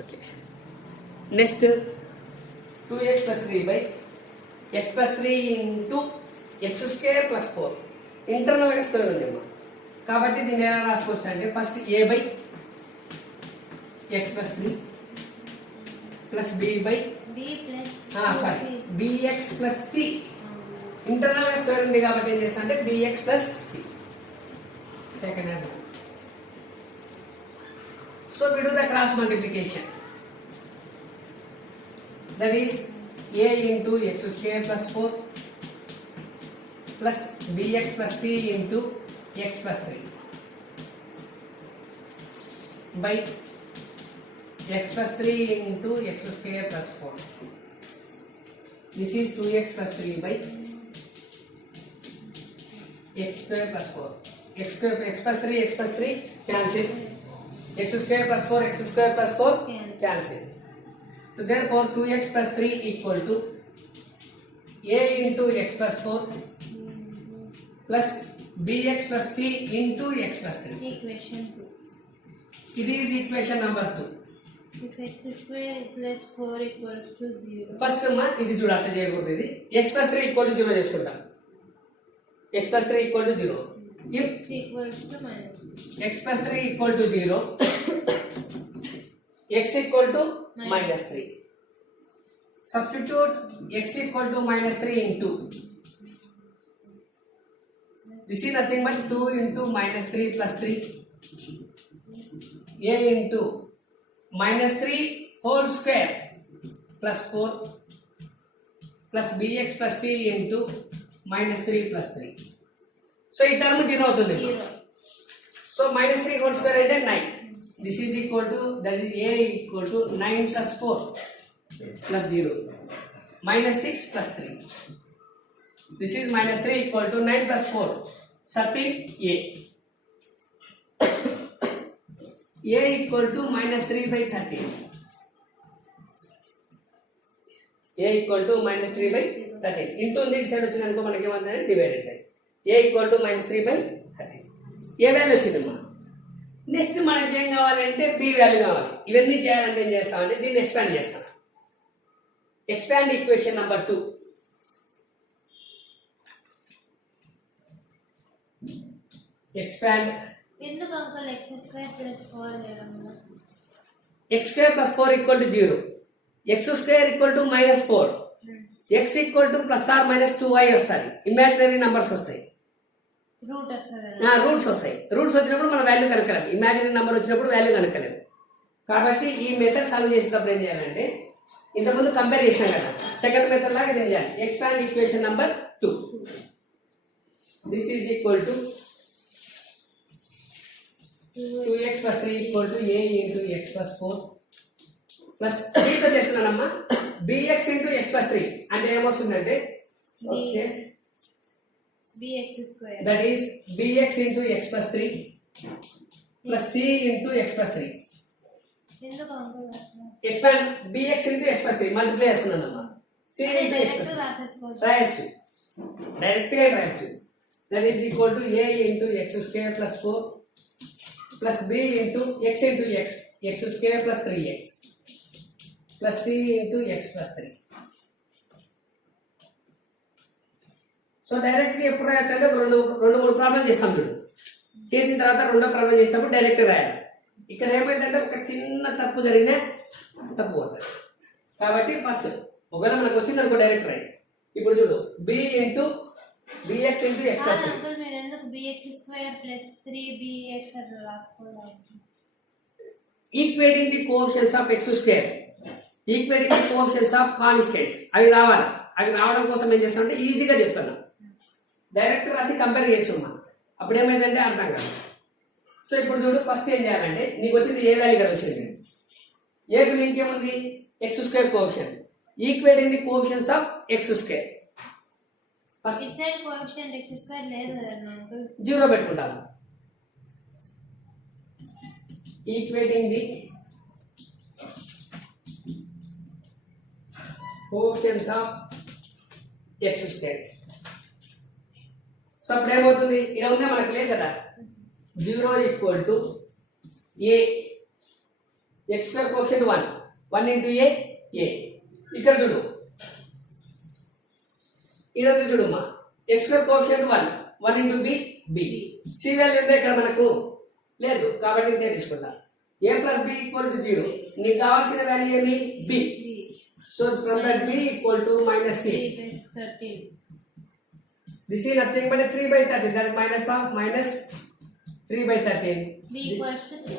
Okay. Next 2x plus 3 by x plus 3 into x square plus 4 ఇంటర్నల్ గా స్క్వేర్ ఉంది అమ్మా. కాబట్టి దీన్ని ఎలా రాసుకోవచ్చు అంటే first a by x plus 3 plus b by bx plus c internal గా స్క్వేర్ ఉంది కాబట్టి ఏం చేస్తా అంటే bx plus c. Second as well. So we do the cross multiplication. That is a into x square plus 4 plus bx plus c into x plus 3 by x plus 3 into x square plus 4. This is 2x plus 3 by x square plus 4. X plus 3 cancel. X square plus 4 x square plus 4 cancel. So therefore 2x plus 3 equal to a into x plus 4 plus bx plus c into x plus 3. Equation 2. It is equation number 2. If x square plus 4 equals to 0. First ma ఇది చూడ అట్లా చేయకూడదు. ఇది x plus 3 equal to 0 చేసుకుంటాం. x plus 3 equal to 0. If x equals to minus x plus 3 equal to 0, x equal to minus 3. Substitute x equal to minus 3 into. This is nothing but 2 into minus 3 plus 3. A into minus 3 whole square plus 4 plus bx plus c into minus 3 plus 3. So ఈ టర్మ్ 0 అవుతుంది. So minus 3 whole square అంటే 9. This is equal to, that is a equal to 9 plus 4 plus 0 minus 6 plus 3. This is minus 3 equal to 9 plus 4 13a. A equal to minus 3 by 13. A equal to minus 3 by 13. Into this side వచ్చింది అనుకో మనకి ఏమంటే divided by a equal to minus 3 by 13. ఏ వాల్యూ వచ్చిందమ్మా. నెక్స్ట్ మనకి ఏం కావాలంటే b value కావాలి. ఇవన్నీ చేయాలంటే ఏం చేస్తామంటే దీన్ని ఎక్స్పాండ్ చేస్తాం. Expand equation number 2. ఎక్స్పాండ్ ఎందుకు అంకుల్ x square plus 4 లేదమ్మా. x square plus 4 equal to 0. x square equal to minus 4. x equal to plus or minus 2y వస్తాయి. ఇమాజినరీ నంబర్స్ వస్తాయి. రూట్ వస్తుంది. రూట్స్ వస్తాయి. రూట్స్ వచ్చినప్పుడు మనం వాల్యూ కనుక్కలేము. ఇమాజినరీ నెంబర్ వచ్చినప్పుడు వాల్యూ కనుక్కలేము. కాబట్టి ఈ మెథడ్ సాల్వ్ చేసేటప్పుడు ఏం చేయాలంటే ఇంతకుముందు కంపేర్ చేసినాం కదా, సెకండ్ మెథడ్ లాగా ఏం చేయాలి. Expand equation number 2. This is equal to 2x plus 3 equal to a into x plus 4 plus 3 తో చేస్తున్నానమ్మా bx into x plus 3 అంటే ఏమొస్తుందంటే okay bx square, that is bx into x plus 3 plus c into x plus 3. ఎందుకు uncle expand bx into x plus 3 multiply చేస్తున్నానమ్మా. c into x plus 3 రాయొచ్చు, డైరెక్ట్ గా రాయొచ్చు. that is equal to a into x square plus 4 plus b into x square plus 3x plus c into x plus 3. So direct గా ఎప్పుడు రాయొచ్చు అంటే రెండు మూడు ప్రాబ్లం చేస్తాం. చూడు చేసిన తర్వాత రెండో ప్రాబ్లం చేసినప్పుడు డైరెక్ట్ రాయాలి. ఇక్కడ ఏమైందంటే ఒక చిన్న తప్పు జరిగినా తప్పు పోతుంది. కాబట్టి ఫస్ట్ ఒకవేళ మనకు వచ్చింది అనుకో డైరెక్ట్ రాయి. ఇప్పుడు చూడు b into bx into x plus 3. అంకుల్ మీరు ఎందుకు bx square plus 3bx అని రాసుకోవాలి. Equating the coefficients of x square, equating the coefficients of constants అవి రావాలి. అవి రావడం కోసం ఏం చేస్తామంటే ఈజీగా చెప్తాను. డైరెక్ట్ రాసి కంపేర్ చేయొచ్చు మనం. అప్పుడు ఏమైందంటే అర్థం కాదు. సో ఇప్పుడు చూడు ఫస్ట్ ఏం చేయాలంటే నీకు వచ్చింది ఏ వాల్యూ కదా వచ్చింది. ఏకు లింక్ ఏముంది x square coefficient. Equating the coefficients of x square. First inside coefficient x square లేదు కదా అంకుల్, 0 పెట్టుకుంటాము. Equating the coefficients of x square. So అప్పుడు ఏమవుతుంది, ఇలా ఉందే మనకు లేదు కదా, 0 equal to a x square coefficient 1 1 into a a. ఇక్కడ చూడు ఇదొక చూడమ్మా x square coefficient 1 1 into b b. C value ఉందా ఇక్కడ మనకు లేదు కాబట్టి ఇంతే తీసుకుంటా. ఏ ప్లస్ బి ఈక్వల్ టు 0. నీకు కావాల్సిన వాల్యూ ఏమి B. So from that B equal to minus C. 13. This is nothing but a 3 by 13. That is minus of minus 3 by 13. B equals to 3.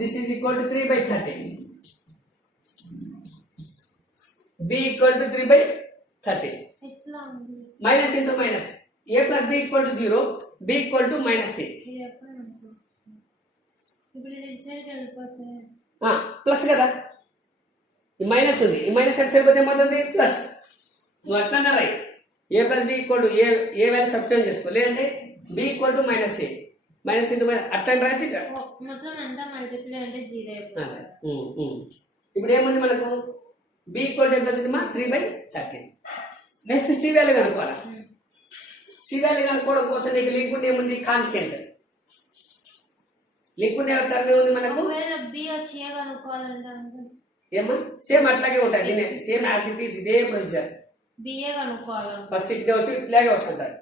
This is equal to 3 by 13. B equal to 3 by 13. ఎట్లా ఉంది Minus into minus. A plus B equal to 0. B equal to minus C. ఇది ఎప్పుడు అనుకో ఇప్పుడు ఇది సైడ్ వెళ్ళిపోతే ప్లస్ కదా ఈ మైనస్ ఉంది ఈ మైనస్ ఎక్స్ అయిపోతే ఏమవుతుంది ప్లస్. నువ్వు అట్లా write A plus B equal to A value substitute చేసుకో లేదంటే B equal to minus A minus into minus అట్లా రాయచ్చు ఇక్కడ. మొత్తం ఎంత మల్టిప్లై అంటే 0 అయిపోతుంది. ఇప్పుడు ఏముంది మనకు బి ఈక్వల్ టు ఎంత వచ్చింది మా 3 by 13. నెక్స్ట్ సి వాల్యూ కనుక్కోవాలి. సి వాల్యూ కనుక్కోవడం కోసం నీకు లింక్ ఉంటే ఏముంది కాన్స్టెంట్. లింక్ ఉండే టర్మ్ ఏముంది మనకు ఒకవేళ B వచ్చి ఏ కనుక్కోవాలంటే ఏమో సేమ్ అట్లాగే ఉంటుంది సేమ్ యాజ్ ఇట్ ఈస్ ఇదే ప్రొసీజర్. BA కనుక్కోవాలంటే ఫస్ట్ ఇట్లా వచ్చి ఇట్లాగే వస్తుంటారు.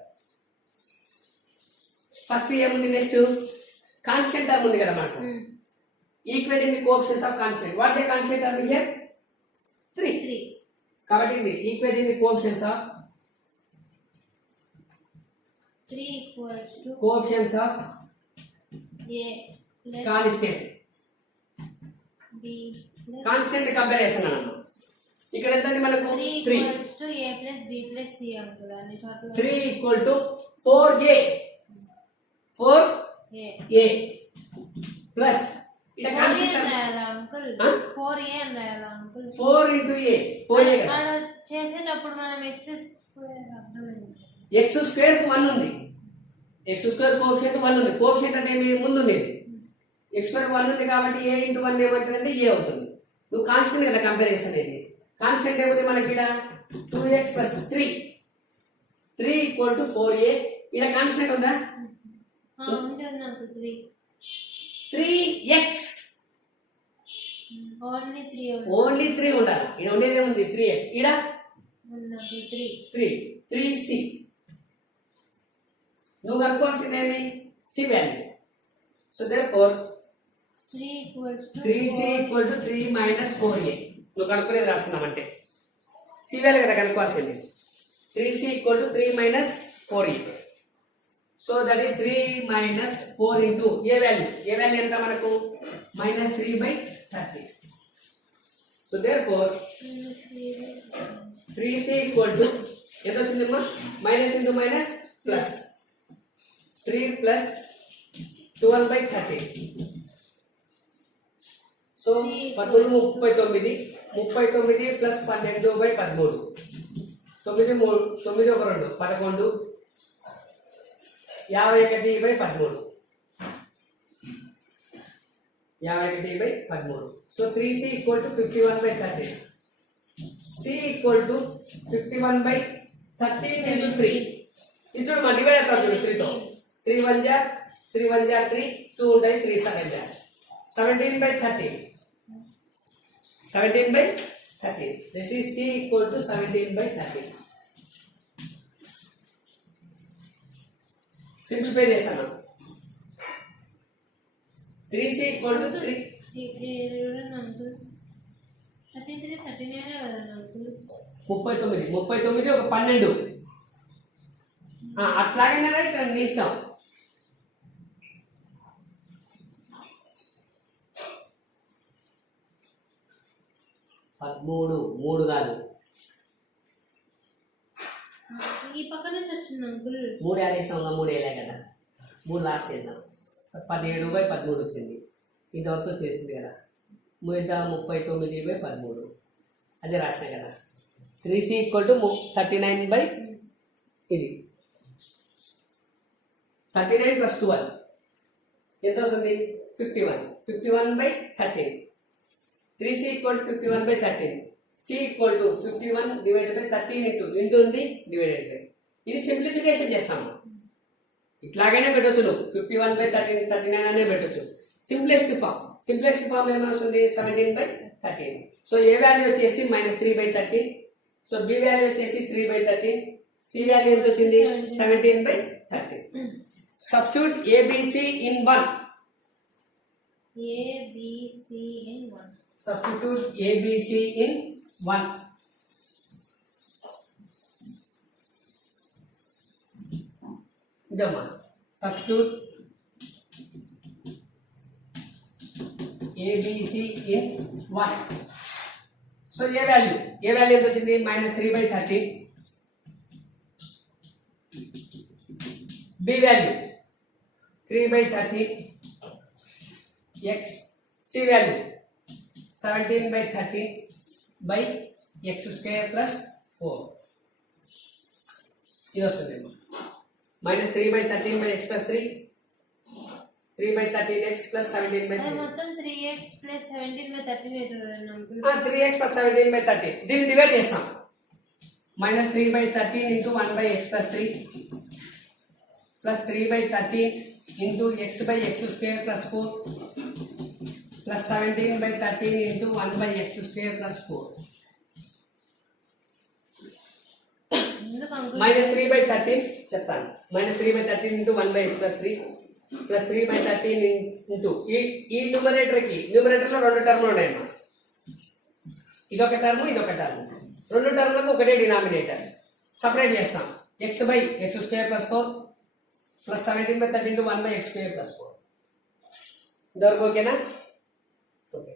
ఫస్ట్ ఏముంది నెక్స్ట్ కాన్స్టెంట్ టర్మ్ ఉంది కదా మనకు equating the coefficients of constant. What the constant term here 3. కాబట్టి ఇది equating the coefficients of 3 equals to coefficients of A plus constant. B plus constant comparison అన్నమాట. ఇక్కడ ఎంత ఉంది మనకు 3 3. equals to A plus B plus C uncle అన్ని చోట్ల 3 equal to 4a 4a plus ఇక్కడ కాన్స్టెంట్ అంకుల్ 4A అని రాయాలా అంకుల్ 4 ఇంటూ a 4a కదా. అలా చేసేటప్పుడు మనం x స్క్వేర్ అర్థమైంది. ఎక్స్ స్క్వేర్ కు 1 ఉంది. ఎక్స్ స్క్వేర్ కోఎఫిషియంట్ 1 ఉంది. కోఎఫిషియంట్ అంటే ఏమి ముందు ఉండేది ఎక్స్ స్క్వేర్ 1 ఉంది కాబట్టి a ఇంటూ 1 ఏమవుతుందంటే a అవుతుంది. నువ్వు కాన్స్టెంట్ కదా కంపారిజన్ అనేది. కాన్స్టెంట్ ఏముంది మనకి ఇక్కడ 2x plus 3 3 equal to 4a. ఇలా కాన్స్టెంట్ ఉందా ఉంది అంకుల్ 3 3x ఓన్లీ 3 ఓన్లీ 3 ఉండాలి. ఇక్కడ ఉండేది ఏముంది 3x. ఇక్కడ ఉంది అంకుల్ 3 3c. నువ్వు కనుక్కోవాల్సింది ఏమి c value. So therefore 3 equals to 3c equal to 3 minus 4a. నువ్వు కనుక్కునేది రాస్తున్నామంటే సి వాల్యూ కదా కనుక్కోవాల్సింది. 3c equal to 3 minus 4a. So that is 3 మైనస్ 4 ఇంటూ ఏ వాల్యూ. ఏ వాల్యూ ఎంత మనకు మైనస్ 3 by 30. So therefore 3c equal to ఎంత వచ్చిందమ్మా మైనస్ ఇంటూ మైనస్ ప్లస్ 3 ప్లస్ 12 by 30. సో 39 39 ప్లస్ 12 by 13 9 3 9 1 2 11 51 by 13 51 by 13. సో 3c ఈక్వల్ టు 51 by 30. c equal to 51 by 13 into 3. ఇది చూడు మా డివైడ్ అవుతుంది చూడు 3 తో 3 1 జా 3 2 ఉంటాయి 3 7 జా 17 by 30. 17 by 30. This is c equal to 17 by 30. Simplify చేస్తాను. 3c equal to 3. అంకుల్ 33 39 కదా అంకుల్ 39 ఒక 12. అట్లాగైనా ఇక్కడ నీ ఇష్టం. మూడు కాదు ఈ పక్క నుంచి వచ్చింది అంకుల్ 3 యాడ్ చేసాం 3 వేయలే కదా 3 లాస్ట్ చేద్దాం 17 by 13 వచ్చింది. ఇంతవరకు వచ్చింది కదా 39 by 13 అదే రాసిన కదా. 3c ఈక్వల్ టు 39 by ఇది 39 plus 12 ఎంత వస్తుంది 51 by 13. 3c equal to 51 by 13. c equal to 51 divided by 13 into ఉంది divided by. ఇది సింప్లిఫికేషన్ చేస్తాము. ఇట్లాగైనా పెట్టొచ్చు నువ్వు 51 by 13 39 అనే పెట్టొచ్చు. సింప్లెస్ట్ ఫామ్ సింప్లెక్స్ ఫామ్ ఏమవుతుంది 17/13. సో ఏ వాల్యూ వచ్చేసి -3/13. సో బి వాల్యూ వచ్చేసి 3/13. సి వాల్యూ ఎంత వచ్చింది 17/13. Substitute A B C in 1. A, B, C in 1. Substitute ABC in 1. Idamma. Substitute ABC in 1. So A value ఎంత వచ్చింది -3/13. B value 3/13. X C value 17/13 by x square plus 4. ఇది వస్తుంది -3/13 by x plus 3, 3/13x plus 17/13. అది మొత్తం 3x plus 17/13 అవుతుంది uncle. 3x plus 17/13 దీన్ని డివైడ్ చేస్తాం. -3/13 into 1/x plus 3 plus 3/13 into x by x square plus 4 plus 17/13 into 1/x square plus 4. ఎందుకు అంకుల్? -3/13 చెప్తాను. -3/13 into 1/x plus 3 plus 3/13 into ఈ న్యూమరేటర్ లో రెండు టర్ములు ఉన్నాయమ్మా. ఇదొక టర్మ్ ఇదొక టర్మ్. రెండు టర్ములకు ఒకటే డినామినేటర్. సపరేట్ చేస్తాం. x by x square plus 4 plus 17/13 into 1/x square plus 4. ఇంతవరకు ఓకేనా? ఓకే.